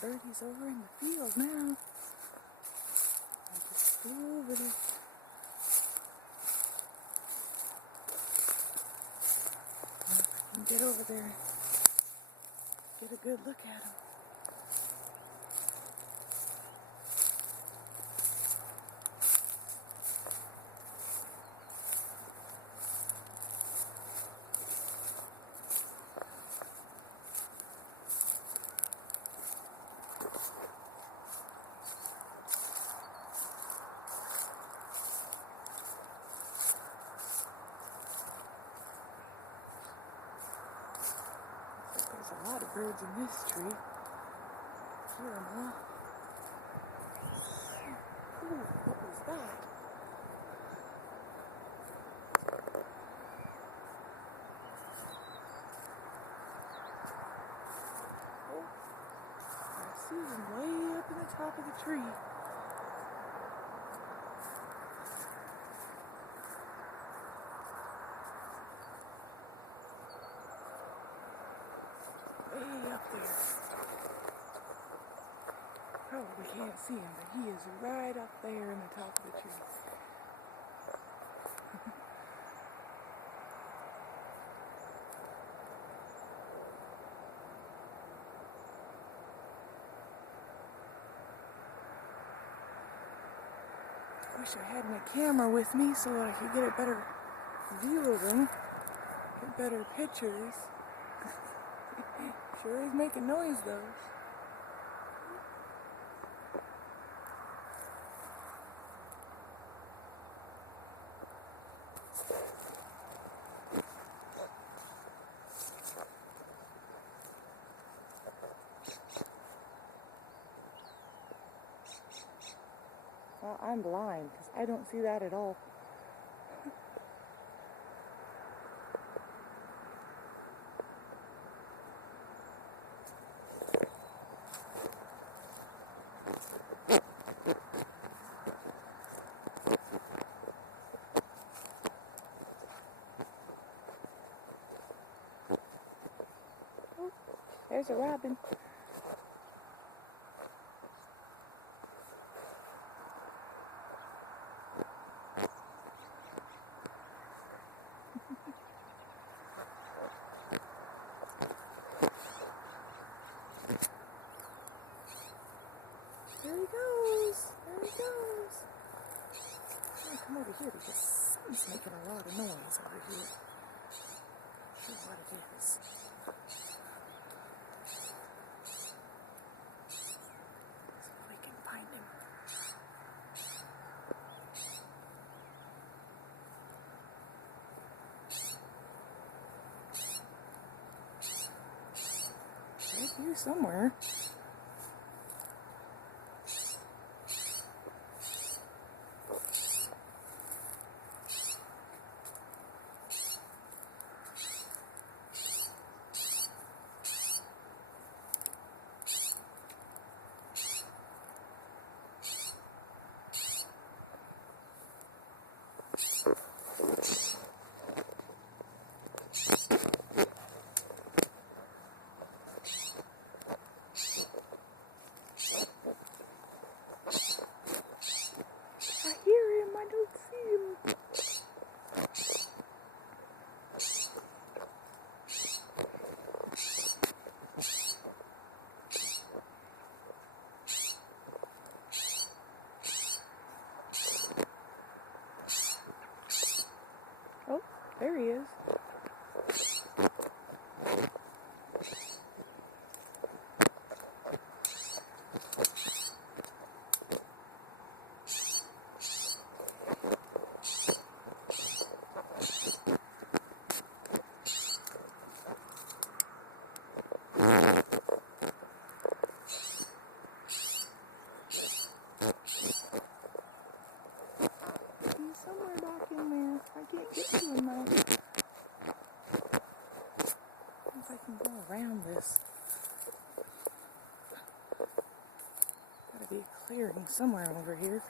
Birdie's over in the field now. I just flew over there. I can get over there and get a good look at him. There's a lot of birds in this tree. Hear them all. Ooh, what was that? Oh, I see them way up in the top of the tree. Way up there. Probably can't see him, but he is right up there in the top of the tree. I wish I had my camera with me so I could get a better view of him, get better pictures. Sure is making noise though. Well, I'm blind because I don't see that at all. Oh, there's a robin. There he goes. There he goes. I'm gonna come over here because he's making a lot of noise over here. Not sure what it is. See if we can find him. Right here somewhere. I hear him, I don't see him. Oh, there he is. He's somewhere back in there. I can't get to him now. If I can go around this. Gotta be a clearing somewhere over here.